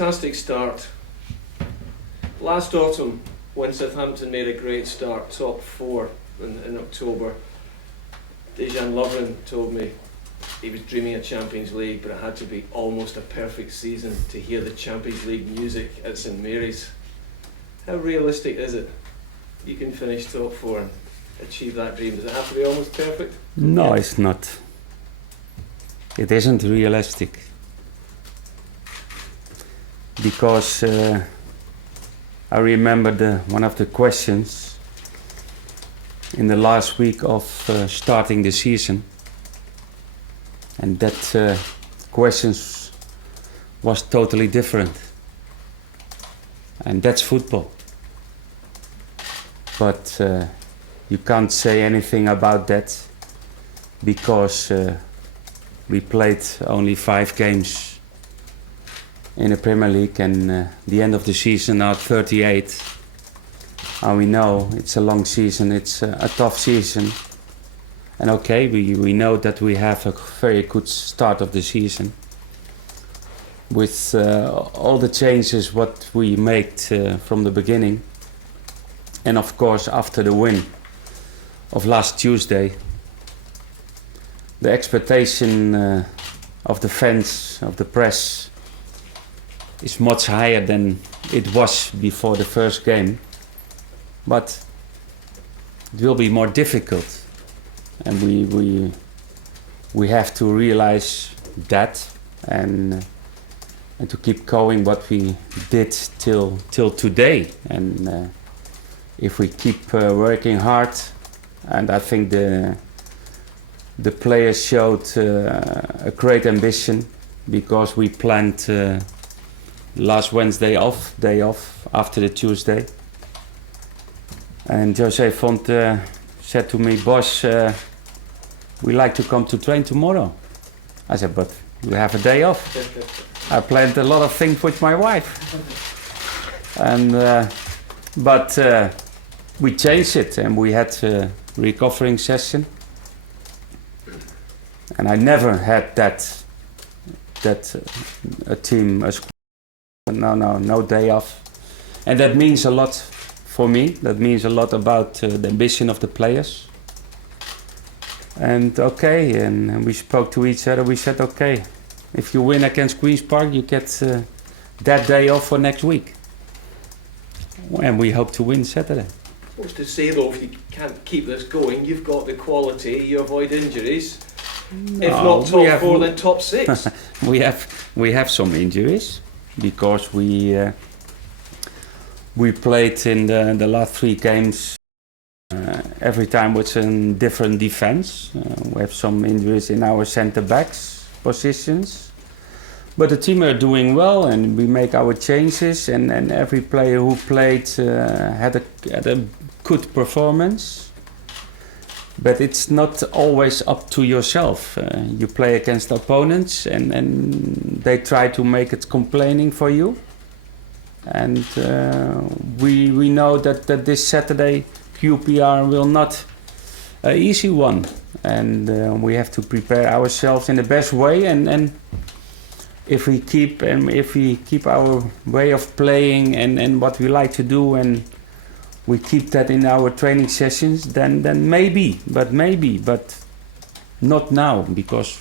Fantastic start. Last autumn, when Southampton made a great start, top four in October, Dejan Lovren told me he was dreaming of Champions League, but it had to be almost a perfect season to hear the Champions League music at St Mary's. How realistic is it? You can finish top four and achieve that dream. Does it have to be almost perfect? No, it's not. It isn't realistic. Because I remember one of the questions in the last week of starting the season, and that questions was totally different, and that's football. But you can't say anything about that because we played only 5 games in the Premier League, and the end of the season now 38. And we know it's a long season, it's a tough season. And okay, we know that we have a very good start of the season with all the changes what we made from the beginning. And of course, after the win of last Tuesday, the expectation of the fans, of the press, is much higher than it was before the first game. But it will be more difficult, and we have to realize that and to keep going what we did till today. And if we keep working hard, and I think the players showed a great ambition, because we planned last Wednesday day off after the Tuesday. And Jose Fonte said to me, "Boss, we like to come to train tomorrow." I said, "But we have a day off." I planned a lot of things with my wife. And but we changed it, and we had a recovering session. And I never had that a team, a squad, no day off. And that means a lot for me. That means a lot about the ambition of the players. And okay, and we spoke to each other. We said, okay, if you win against Queen's Park, you get that day off for next week. And we hope to win Saturday. What's to say though, if you can't keep this going, you've got the quality, you avoid injuries. No, if not top 4, then top 6. we have some injuries, because we played in the last 3 games every time with a different defense. We have some injuries in our centre backs positions, but the team are doing well, and we make our changes, and every player who played had a good performance. But it's not always up to yourself. You play against opponents, and they try to make it complaining for you. And we know that this Saturday QPR will not an easy one, and we have to prepare ourselves in the best way. And if we keep our way of playing and what we like to do, and we keep that in our training sessions, then maybe, but not now, because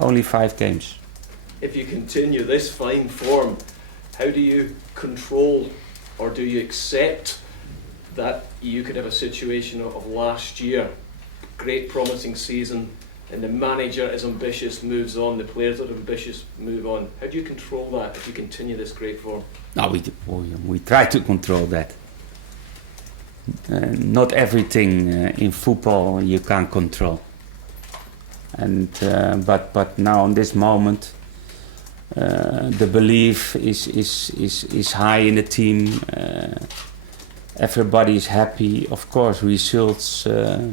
only 5 games. If you continue this fine form, how do you control, or do you accept that you could have a situation of last year, great promising season, and the manager is ambitious, moves on, the players are ambitious, move on? How do you control that if you continue this great form? No, we try to control that. Not everything in football you can control, and but now in this moment the belief is high in the team. Everybody is happy. Of course, results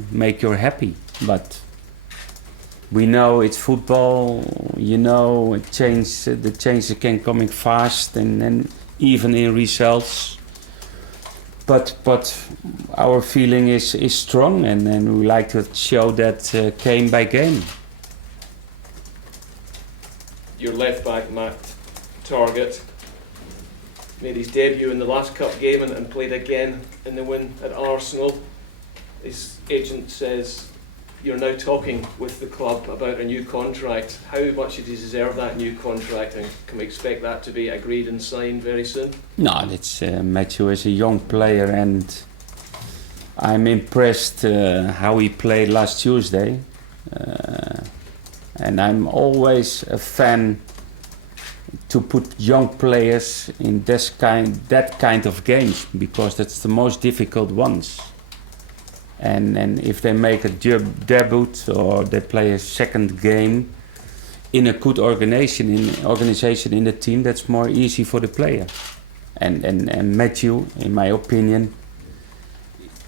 make you happy, but we know it's football. You know, the changes can come fast, and even in results. But our feeling is strong, and we like to show that game by game. Your left back, Matt Target, made his debut in the last cup game and played again in the win at Arsenal. His agent says you're now talking with the club about a new contract. How much did he deserve that new contract, and can we expect that to be agreed and signed very soon? No, it's Matthew is a young player, and I'm impressed how he played last Tuesday. And I'm always a fan to put young players in that kind of games, because that's the most difficult ones. And if they make a debut or they play a second game in a good organization in the team, that's more easy for the player. And Matthew, in my opinion,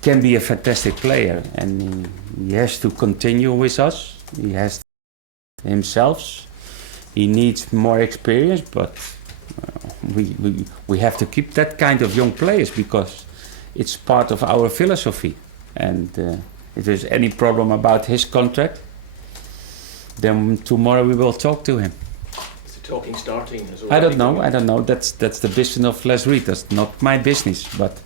can be a fantastic player, and he has to continue with us. He has himself. He needs more experience, but we have to keep that kind of young players, because it's part of our philosophy. And if there's any problem about his contract, then tomorrow we will talk to him. Is the talking starting? I don't know. That's the business of Les Reed. That's not my business. But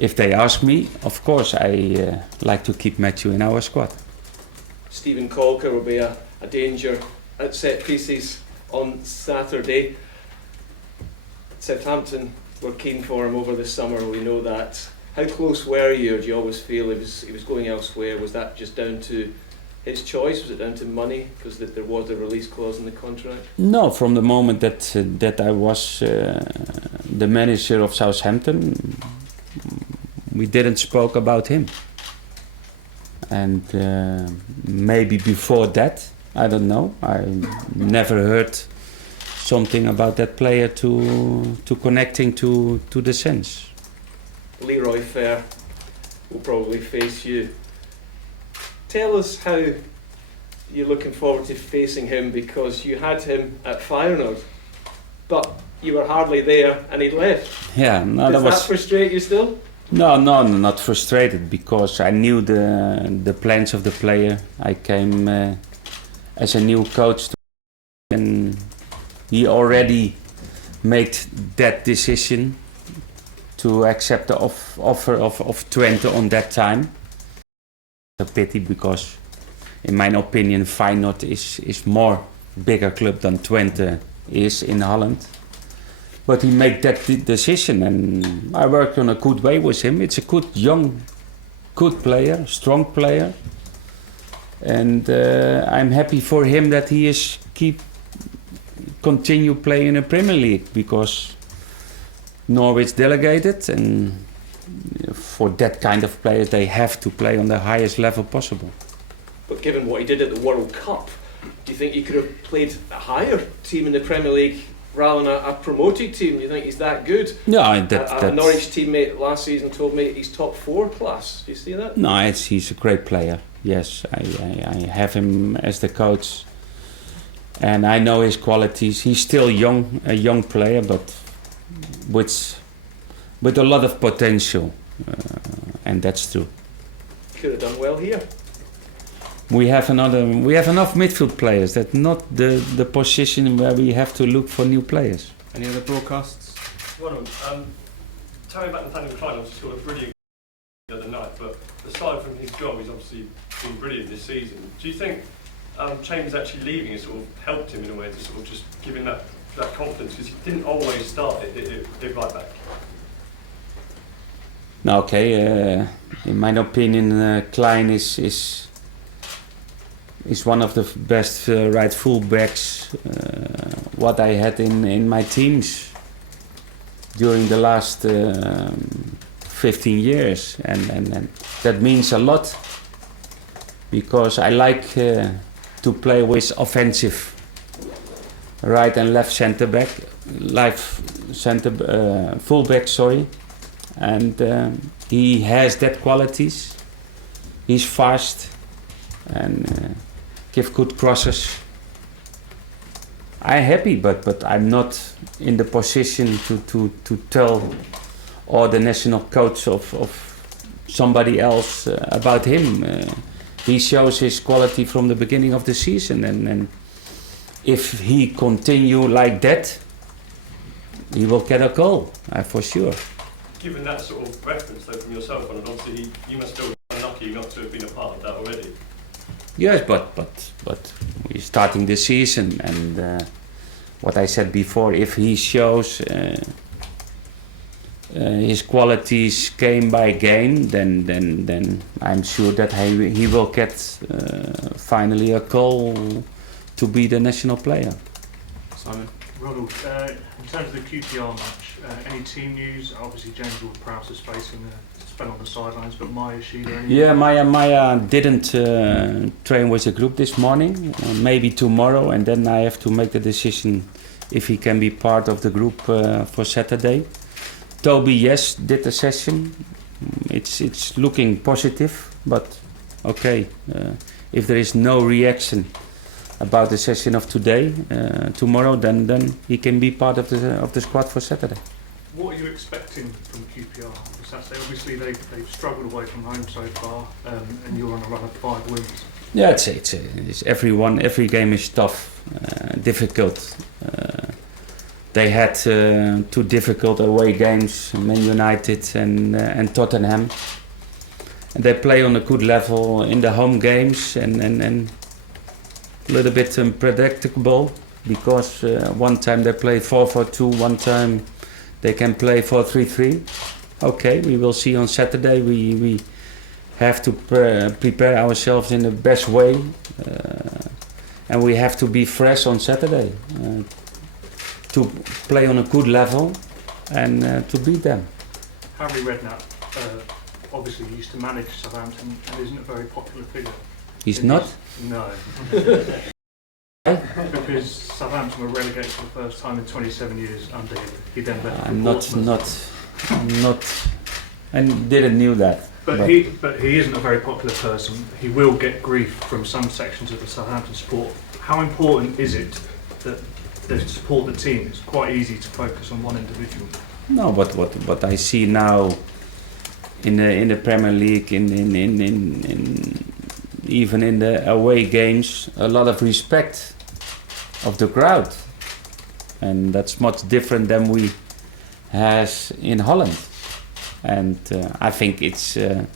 if they ask me, of course I like to keep Matthew in our squad. Stephen Colker will be a danger at set pieces on Saturday. Southampton were keen for him over the summer, we know that. How close were you, or do you always feel he was going elsewhere? Was that just down to his choice? Was it down to money, because there was a release clause in the contract? No, from the moment that I was the manager of Southampton, we didn't spoke about him. And maybe before that, I don't know. I never heard something about that player to connecting to the Sens. Leroy Fair will probably face you. Tell us how you're looking forward to facing him, because you had him at Feyenoord, but you were hardly there and he left. Yeah, no, Does that frustrate you still? No, not frustrated, because I knew the plans of the player. I came as a new coach, and he already made that decision to accept the offer of Twente on that time. It's a pity, because in my opinion Feyenoord is more bigger club than Twente is in Holland. But he made that decision, and I work on a good way with him. It's a good good player, strong player, and I'm happy for him that he is continue playing in the Premier League, because Norwich delegated, and for that kind of players they have to play on the highest level possible. But given what he did at the World Cup, do you think he could have played a higher team in the Premier League rather than a promoted team? Do you think he's that good? No, a Norwich teammate last season told me he's top 4 class. Do you see that? No, he's a great player. Yes, I have him as the coach, and I know his qualities. He's still a young player, but with a lot of potential, and that's true. Could have done well here. We have enough midfield players. That's not the position where we have to look for new players. Any other broadcasts? Ronald, Terry Nathaniel Klein obviously scored a brilliant the other night, but aside from his job, he's obviously been brilliant this season. Do you think Chambers actually leaving has sort of helped him in a way to sort of just give him that confidence, because he didn't always start it right back? No, okay. In my opinion, Klein is one of the best right fullbacks what I had in my teams during the last 15 years, and that means a lot, because I like to play with offensive right and left fullback, sorry, and he has that qualities. He's fast and give good crosses. I'm happy, but I'm not in the position to tell or the national coach of somebody else about him. He shows his quality from the beginning of the season, and if he continue like that, he will get a goal, for sure. Given that sort of reference though from yourself, and obviously you must still be unlucky not to have been a part of that already. Yes, but we're starting the season, and what I said before, if he shows his qualities game by game, then I'm sure that he will get finally a call to be the national player. Simon? Ronald, in terms of the QPR match, any team news? Obviously James Ward-Prowse is facing a spell on the sidelines, but Maya, Sheila, any... Yeah, Maya didn't train with the group this morning. Maybe tomorrow, and then I have to make the decision if he can be part of the group for Saturday. Toby, yes, did a session. It's looking positive, but okay. If there is no reaction about the session of today, tomorrow, then he can be part of the squad for Saturday. What are you expecting from QPR for Saturday? Obviously they've struggled away from home so far, and you're on a run of 5 wins. Yeah, it's every game is tough, difficult. They had 2 difficult away games, Man United and Tottenham. And they play on a good level in the home games, and a little bit unpredictable, because one time they play 4-4-2, one time they can play 4-3-3. Okay, we will see on Saturday. We have to prepare ourselves in the best way, and we have to be fresh on Saturday to play on a good level and to beat them. Harry Redknapp obviously used to manage Southampton and isn't a very popular figure. He's not? No. Because Southampton were relegated for the first time in 27 years under him. He then left for Portsmouth. I didn't knew that. But he isn't a very popular person. He will get grief from some sections of the Southampton support. How important is it that they support the team? It's quite easy to focus on one individual. No, but what I see now in the Premier League, in even in the away games, a lot of respect of the crowd, and that's much different than we has in Holland. And I think it's Harry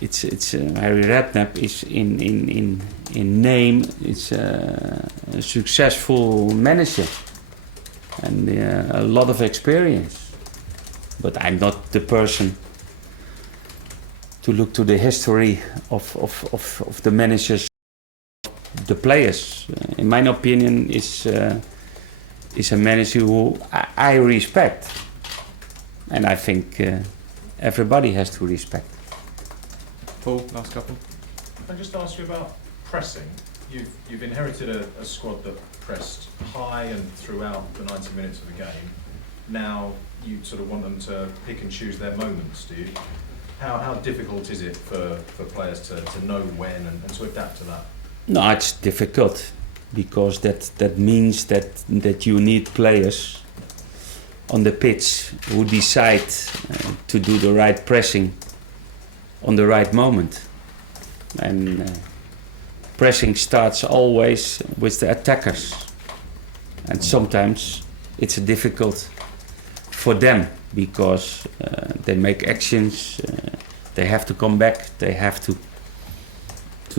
Redknapp is in name. It's a successful manager and a lot of experience. But I'm not the person to look to the history of the managers, the players. In my opinion, is a manager who I respect, and I think everybody has to respect. Paul, last couple. Can I just ask you about pressing? You've inherited a squad that pressed high and throughout the 90 minutes of the game. Now you sort of want them to pick and choose their moments, do you? How difficult is it for players to know when and to adapt to that? No, it's difficult, because that means that you need players on the pitch who decide to do the right pressing on the right moment. And pressing starts always with the attackers, and sometimes it's difficult for them, because they make actions, they have to come back, they have to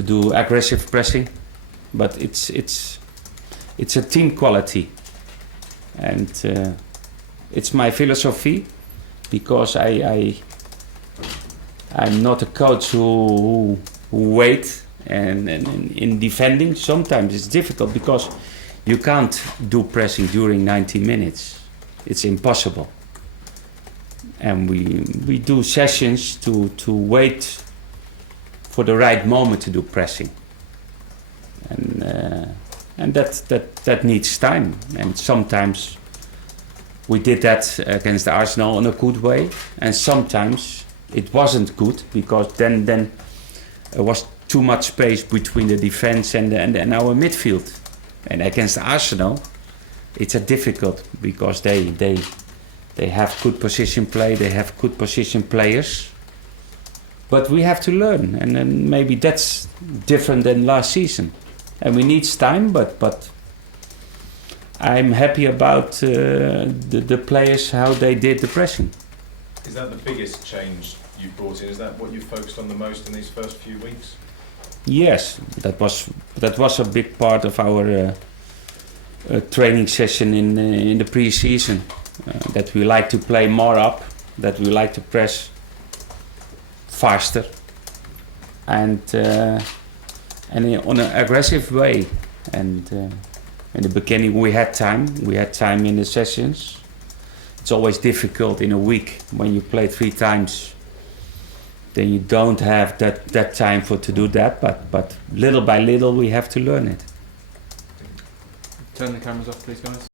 do aggressive pressing, but it's a team quality, and it's my philosophy, because I'm not a coach who wait and in defending. Sometimes it's difficult, because you can't do pressing during 90 minutes. It's impossible. And we do sessions to wait for the right moment to do pressing. And that needs time. And sometimes we did that against Arsenal in a good way, and sometimes it wasn't good, because then there was too much space between the defense and our midfield. And against Arsenal, it's a difficult, because they have good position play, they have good position players. But we have to learn, and then maybe that's different than last season. And we need time, but I'm happy about the players, how they did the pressing. Is that the biggest change you've brought in? Is that what you focused on the most in these first few weeks? Yes, that was a big part of our training session in the pre-season. That we like to play more up, that we like to press faster, and on an aggressive way. And in the beginning we had time in the sessions. It's always difficult in a week when you play 3 times. Then you don't have that time to do that, but little by little we have to learn it. Turn the cameras off, please, guys.